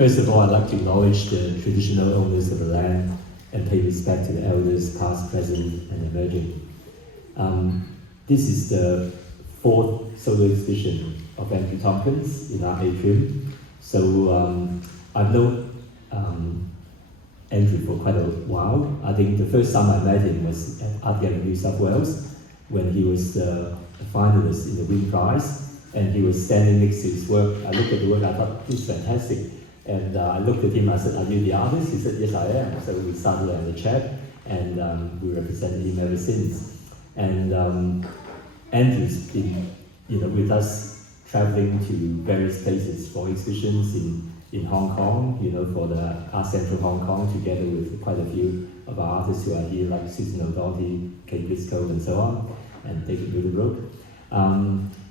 First of all, I'd like to acknowledge the traditional owners of the land and pay respect to the elders, past, present, and emerging. This is the fourth solo exhibition of Andrew Tompkins in our atrium. So I've known Andrew for quite a while. I think the first time I met him was at Art Gallery New South Wales when he was a finalist in the Wynne Prize, and he was standing next to his work. I looked at the work, I thought, this is fantastic. And I looked at him, I said, are you the artist? He said, yes, I am. So we started having a chat, and we represented him ever since. And Andrew's been with us, traveling to various places for exhibitions in Hong Kong, for the Art Central Hong Kong, together with quite a few of our artists who are here, like Susan O'Doherty, Kate Briscoe, and so on, and David Middlebrook.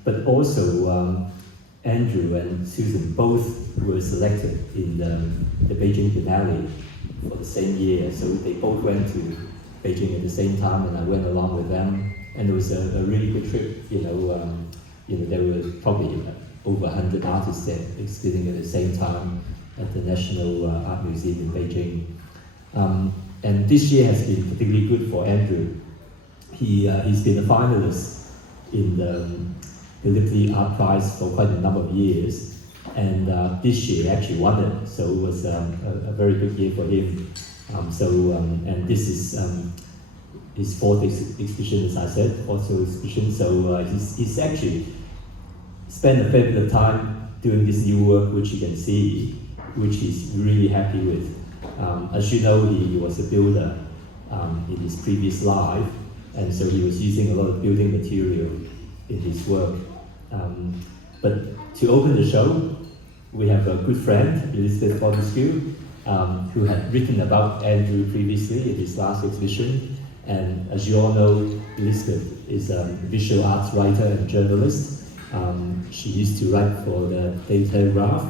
But also, Andrew and Susan both were selected in the Beijing Biennale for the same year, so they both went to Beijing at the same time, and I went along with them, and it was a really good trip. There were probably over 100 artists there exhibiting at the same time at the National Art Museum in Beijing. And this year has been particularly good for Andrew. He's been a finalist in the Liberty Art Prize for quite a number of years, and this year he actually won it, so it was a very good year for him. And this is his fourth exhibition, as I said, fourth exhibition, so he's actually spent a fair bit of time doing this new work, which you can see, which he's really happy with. As you know, he was a builder in his previous life, and so he was using a lot of building material in his work. But to open the show, we have a good friend, Elizabeth Fortescue, who had written about Andrew previously in his last exhibition. And as you all know, Elizabeth is a visual arts writer and journalist. She used to write for the Daily Telegraph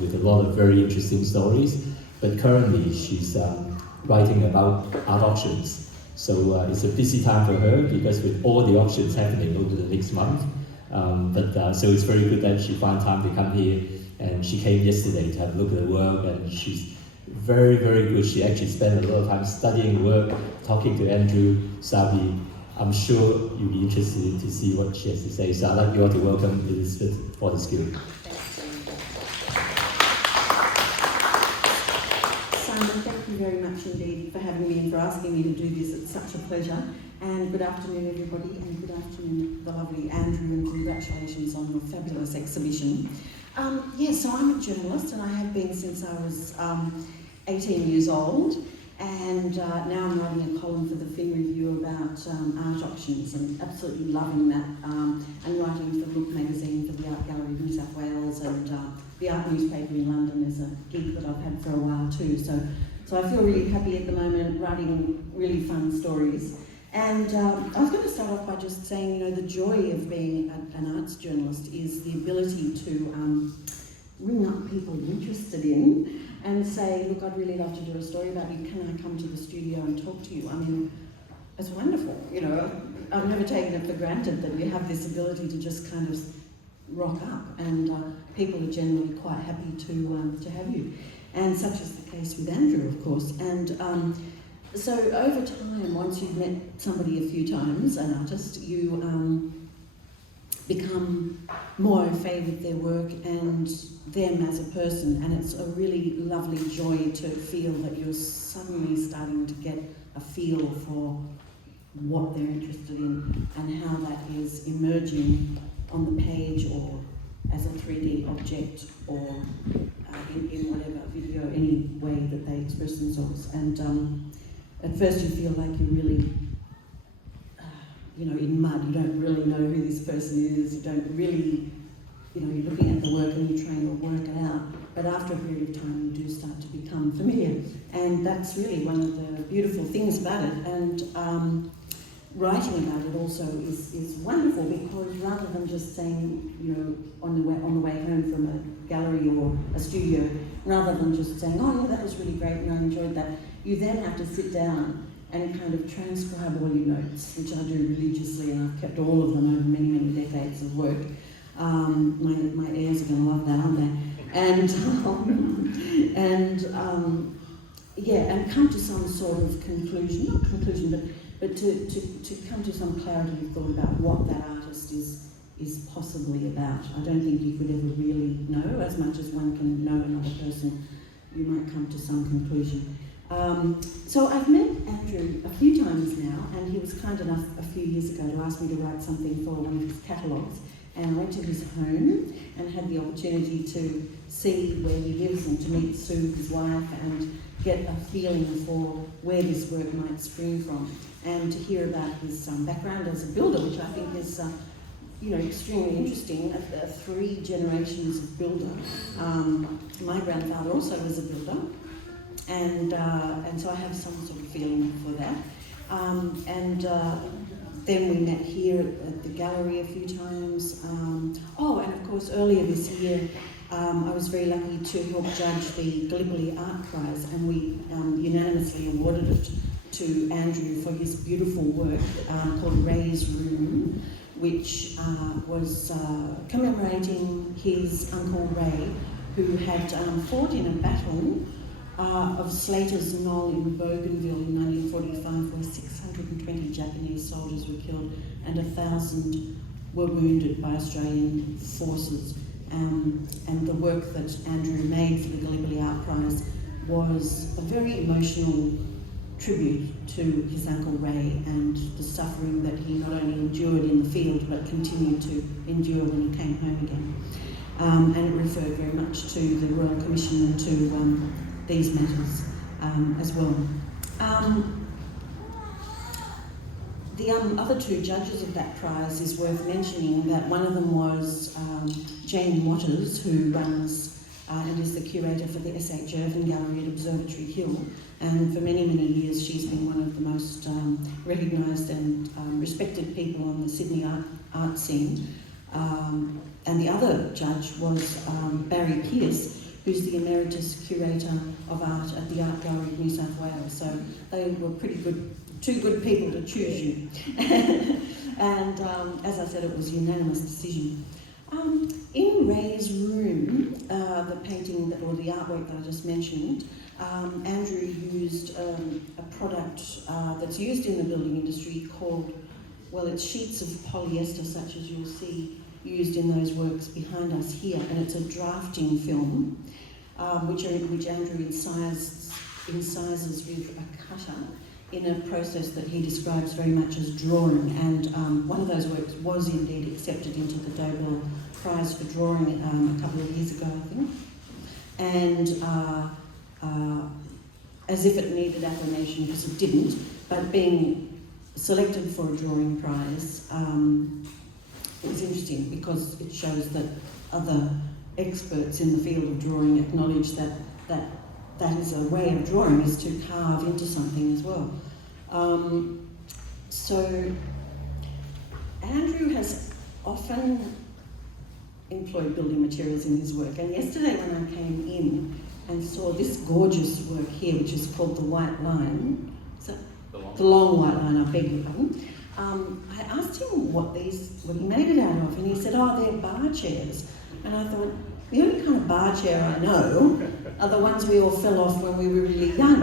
with a lot of very interesting stories. But currently, she's writing about art auctions. So it's a busy time for her because with all the auctions happening over the next month. So it's very good that she found time to come here, and she came yesterday to have a look at the work, and she's very, very good. She actually spent a lot of time studying work, talking to Andrew Sabi. I'm sure you'll be interested to see what she has to say. So I'd like you all to welcome Elizabeth Fortescue. Simon, thank you very much indeed for having me and for asking me to do this. It's such a pleasure. And good afternoon, everybody, and good afternoon, the lovely Andrew, and congratulations on your fabulous exhibition. So I'm a journalist, and I have been since I was 18 years old, and now I'm writing a column for the Fin Review about art auctions, and absolutely loving that. I'm writing for Look magazine for the Art Gallery of New South Wales, and the Art newspaper in London is a gig that I've had for a while too. So I feel really happy at the moment, writing really fun stories. And I was going to start off by just saying, the joy of being an arts journalist is the ability to ring up people you're interested in and say, look, I'd really love to do a story about you. Can I come to the studio and talk to you? I mean, it's wonderful. I've never taken it for granted that you have this ability to just kind of rock up, and people are generally quite happy to have you. And such is the case with Andrew, of course. And so over time, once you've met somebody a few times, an artist, you become more au fait with their work and them as a person, and it's a really lovely joy to feel that you're suddenly starting to get a feel for what they're interested in and how that is emerging on the page or as a 3D object or in whatever video, any way that they express themselves. And at first you feel like you're really, in mud. You don't really know who this person is. You don't really, you're looking at the work and you're trying to work it out. But after a period of time, you do start to become familiar. And that's really one of the beautiful things about it. And writing about it also is wonderful, because rather than just saying, on the way home from a gallery or a studio, rather than just saying, oh yeah, that was really great and I enjoyed that, you then have to sit down and kind of transcribe all your notes, which I do religiously, and I've kept all of them over many, many decades of work. My heirs are going to love that, aren't they? and and come to some sort of conclusion, not conclusion, but to come to some clarity of thought about what that artist is possibly about. I don't think you could ever really know as much as one can know another person. You might come to some conclusion. So I've met Andrew a few times now, and he was kind enough a few years ago to ask me to write something for one of his catalogues. And I went to his home and had the opportunity to see where he lives and to meet Sue, his wife, and get a feeling for where this work might spring from, and to hear about his background as a builder, which I think is extremely interesting. 3 generations of builder. My grandfather also was a builder, and so I have some sort of feeling for that. Then we met here at the gallery a few times. And of course earlier this year I was very lucky to help judge the Gallipoli Art Prize, and we unanimously awarded it to Andrew for his beautiful work called Ray's Room, which was commemorating his Uncle Ray, who had fought in a battle of Slater's Knoll in Bougainville in 1945, where 620 Japanese soldiers were killed and 1,000 were wounded by Australian forces. And the work that Andrew made for the Gallipoli Art Prize was a very emotional tribute to his Uncle Ray and the suffering that he not only endured in the field but continued to endure when he came home again. And it referred very much to the Royal Commission and to these matters as well. The other 2 judges of that prize is worth mentioning. That one of them was Jane Waters, who runs and is the curator for the S.H. Irving Gallery at Observatory Hill. And for many, many years she's been one of the most recognised and respected people on the Sydney art scene. And the other judge was Barry Pearce, who's the Emeritus Curator of Art at the Art Gallery of New South Wales. So they were pretty good, 2 good people to choose you. And as I said, it was a unanimous decision. In Ray's Room, the painting or the artwork that I just mentioned, Andrew used a product that's used in the building industry called, it's sheets of polyester, such as you'll see used in those works behind us here, and it's a drafting film, which Andrew incised with a cutter in a process that he describes very much as drawing. And one of those works was indeed accepted into the Dobell Prize for Drawing a couple of years ago, I think. And as if it needed affirmation, because it didn't, but being selected for a drawing prize, it was interesting because it shows that other experts in the field of drawing acknowledge that is a way of drawing, is to carve into something as well. So Andrew has often employed building materials in his work, and yesterday when I came in and saw this gorgeous work here, which is called The White Line, the long white line, I beg your pardon, I asked him what he made it out of, and he said, they're bar chairs. And I thought, the only kind of bar chair I know are the ones we all fell off when we were really young.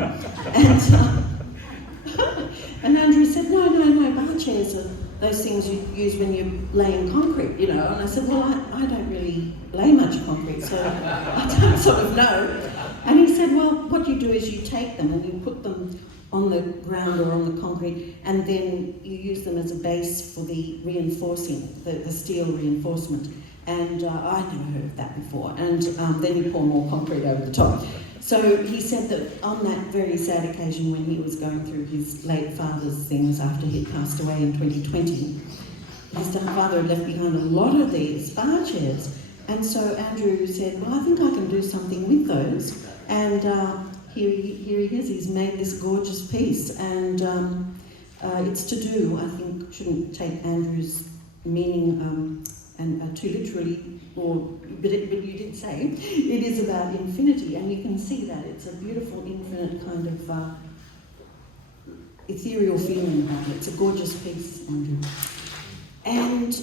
And Andrew said, no, bar chairs are those things you use when you're laying concrete, And I said, I don't really lay much concrete, so I don't sort of know. And he said, what you do is you take them and you put them on the ground or on the concrete, and then you use them as a base for the reinforcing, the steel reinforcement. And I'd never heard of that before. And then you pour more concrete over the top. So he said that on that very sad occasion when he was going through his late father's things after he'd passed away in 2020, his father had left behind a lot of these bar chairs. And so Andrew said, I think I can do something with those. And here he is, he's made this gorgeous piece. And it's to do, I think, shouldn't take Andrew's meaning and too literally, but you did say, it is about infinity, and you can see that. It's a beautiful, infinite kind of ethereal feeling about it. It's a gorgeous piece, Andrew. And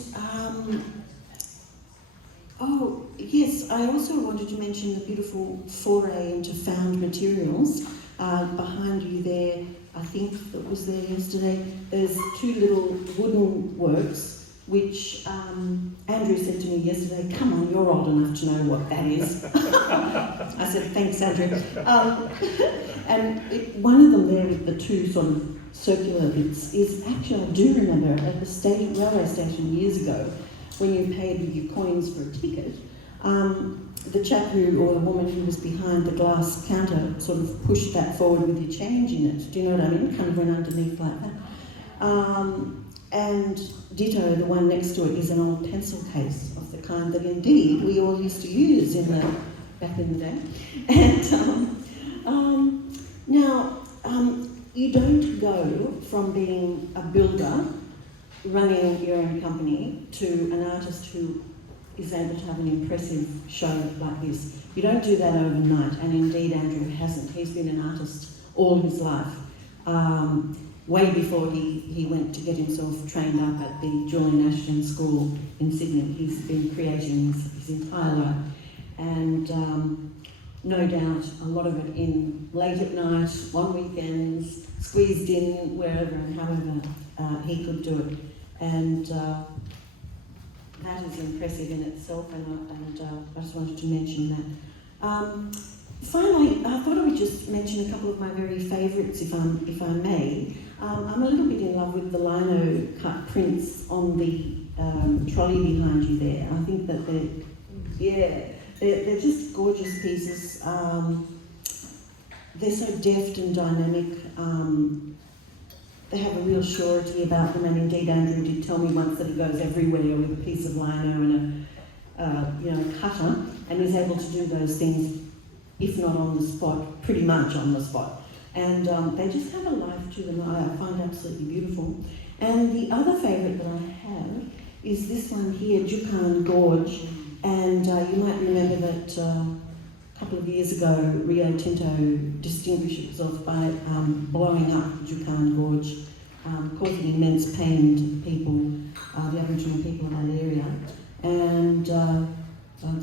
Oh, yes, I also wanted to mention the beautiful foray into found materials. Behind you there, I think that was there yesterday, there's two little wooden works, which Andrew said to me yesterday, come on, you're old enough to know what that is. I said, thanks, Andrew. And one of them there with the two sort of circular bits is actually, I do remember at the railway station years ago, when you paid with your coins for a ticket, the chap or the woman who was behind the glass counter sort of pushed that forward with your change in it. Do you know what I mean? Kind of went underneath like that. And ditto, the one next to it is an old pencil case of the kind that indeed we all used to use back in the day. And now, you don't go from being a builder, running your own company, to an artist who is able to have an impressive show like this. You don't do that overnight, and indeed Andrew hasn't. He's been an artist all his life. Way before he went to get himself trained up at the Julian Ashton School in Sydney. He's been creating his entire life. And no doubt a lot of it in late at night, on weekends, squeezed in wherever and however he could do it. And that is impressive in itself, and I just wanted to mention that. Finally, I thought I would just mention a couple of my very favourites, if I may. I'm a little bit in love with the lino cut prints on the trolley behind you there. I think that they're just gorgeous pieces. They're so deft and dynamic. They have a real surety about them, and indeed Andrew did tell me once that he goes everywhere with a piece of lino and a cutter, and is able to do those things, if not on the spot, pretty much on the spot. And they just have a life to them I find absolutely beautiful. And the other favourite that I have is this one here, Jukan Gorge. And you might remember that a couple of years ago, Rio Tinto distinguished itself by blowing up Jukan Gorge, causing immense pain to the people, the Aboriginal people of that area. And the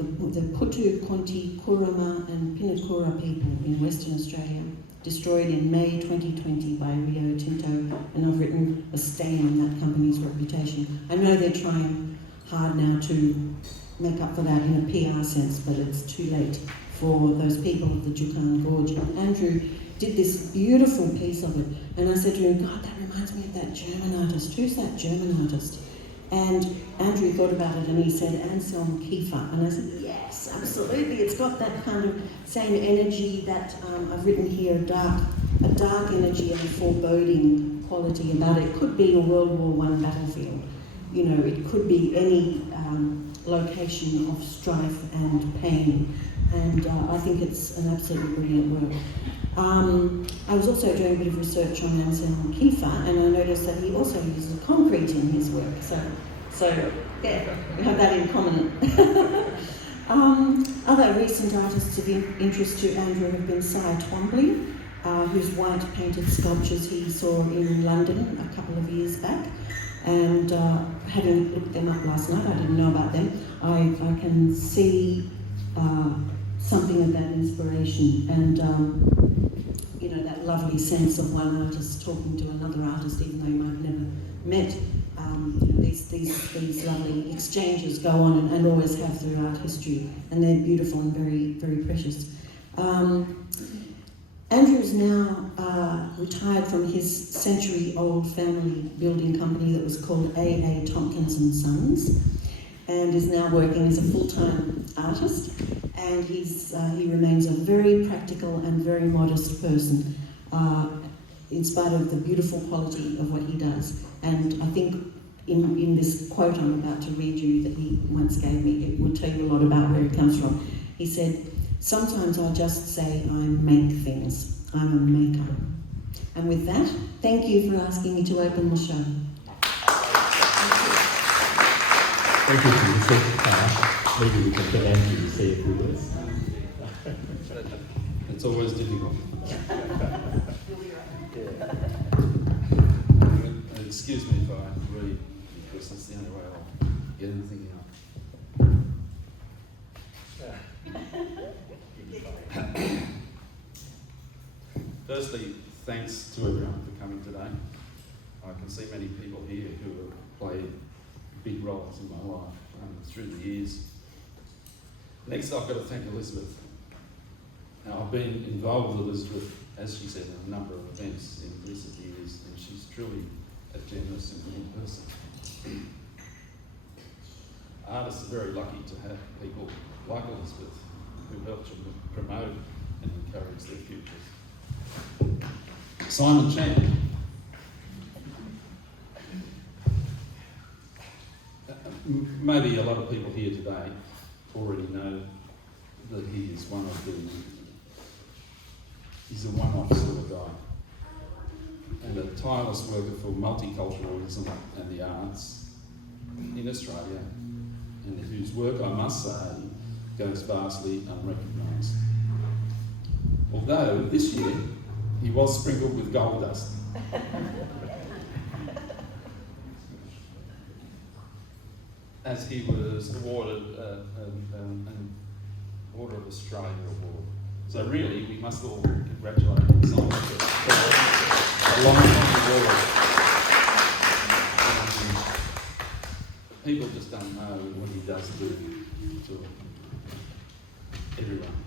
Putu, Konti, Kuruma and Pinakura people in Western Australia, destroyed in May 2020 by Rio Tinto, and I've written a stain on that company's reputation. I know they're trying hard now to make up for that in a PR sense, but it's too late for those people of the Jukan Gorge. Andrew did this beautiful piece of it, and I said to him, God, that reminds me of that German artist. Who's that German artist? And Andrew thought about it and he said, Anselm Kiefer. And I said, yes, absolutely. It's got that kind of same energy that I've written here, a dark energy and a foreboding quality about it. It could be a World War I battlefield. You know, it could be any location of strife and pain. And I think it's an absolutely brilliant work. I was also doing a bit of research on Anselm Kiefer, and I noticed that he also uses concrete in his work. So yeah, we have that in common. Other recent artists of interest to Andrew have been Cy Twombly, whose white painted sculptures he saw in London a couple of years back. And having looked them up last night, I didn't know about them. I can see something of that inspiration and that lovely sense of one artist talking to another artist, even though you might have never met. These lovely exchanges go on and always have throughout history, and they're beautiful and very, very precious. Andrew's now retired from his century-old family building company that was called A.A. Tompkins and Sons, and is now working as a full-time artist, and he remains a very practical and very modest person, in spite of the beautiful quality of what he does. And I think in this quote I'm about to read you that he once gave me, it will tell you a lot about where it comes from. He said, sometimes I just say I make things. I'm a maker. And with that, thank you for asking me to open the show. Thank you, Teresa. Maybe we can get Andrew to say a few words. It's always difficult. Excuse me if I read, because that's the only way I'll get anything out. Firstly, thanks to everyone for coming today. I can see many people here who have played big roles in my life through the years. Next, I've got to thank Elizabeth. Now, I've been involved with Elizabeth, as she said, in a number of events in recent years, and she's truly a generous and good person. Artists are very lucky to have people like Elizabeth who help to promote and encourage their futures. Simon Chan. Maybe a lot of people here today already know that he is he's a one-off sort of guy and a tireless worker for multiculturalism and the arts in Australia, and whose work, I must say, goes vastly unrecognised. Although this year he was sprinkled with gold dust. As he was awarded an Order of Australia award. So really, we must all congratulate Simon for a long award. People just don't know what he does do to everyone.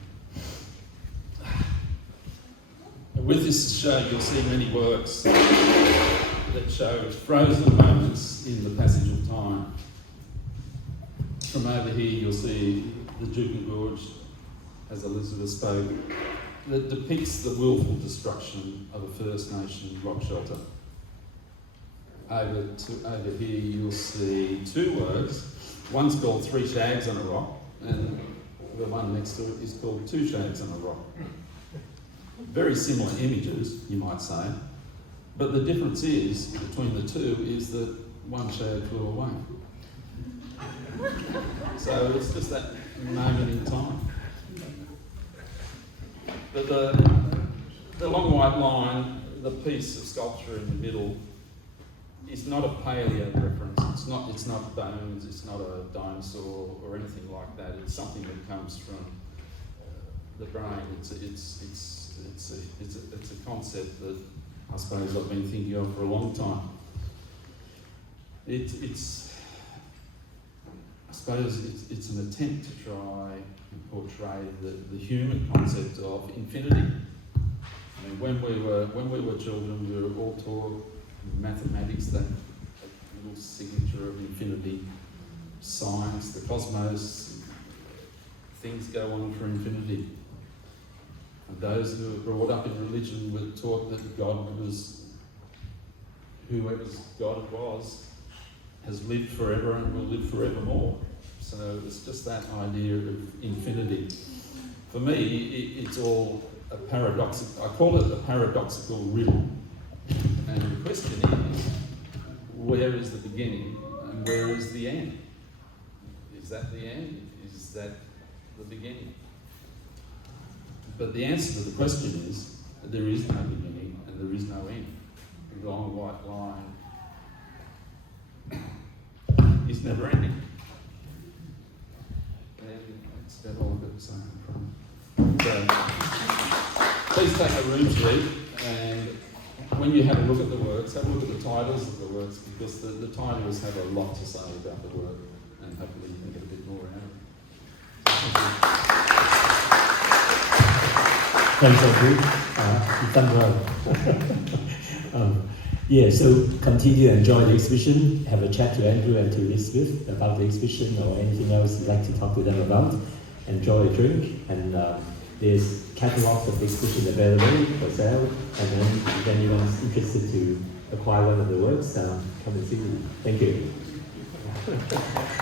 With this show, you'll see many works that show frozen moments in the passage of time. From over here, you'll see the Juukan Gorge, as Elizabeth spoke, that depicts the willful destruction of a First Nation rock shelter. Over here, you'll see two works. One's called Three Shags on a Rock, and the one next to it is called Two Shags on a Rock. Very similar images, you might say, but the difference is, between the two, is that one shag flew away. So it's just that moment in time. But the long white line, the piece of sculpture in the middle, is not a paleo reference. It's not bones. It's not a dinosaur or anything like that. It's something that comes from the brain. It's a concept that I suppose I've been thinking of for a long time. I suppose it's an attempt to try and portray the human concept of infinity. I mean, when we were children, we were all taught mathematics, that little signature of infinity, science, the cosmos, things go on for infinity. And those who were brought up in religion were taught that God was, whoever God was, has lived forever and will live forevermore. So it's just that idea of infinity. For me, it's all a paradoxical, I call it a paradoxical riddle. And the question is, where is the beginning and where is the end? Is that the end? Is that the beginning? But the answer to the question is, there is no beginning and there is no end. The long white line is never ending. And that's about all I've got to say. So, please take a room to read, and when you have a look at the works, have a look at the titles of the works, because the titles have a lot to say about the work, and hopefully you can get a bit more out of it. Thanks, Andrew. Yeah, so continue to enjoy the exhibition. Have a chat to Andrew and to Elizabeth about the exhibition or anything else you'd like to talk to them about. Enjoy a drink, and there's catalogs of the exhibition available for sale. And then if anyone's interested to acquire one of the works, come and see me. Thank you.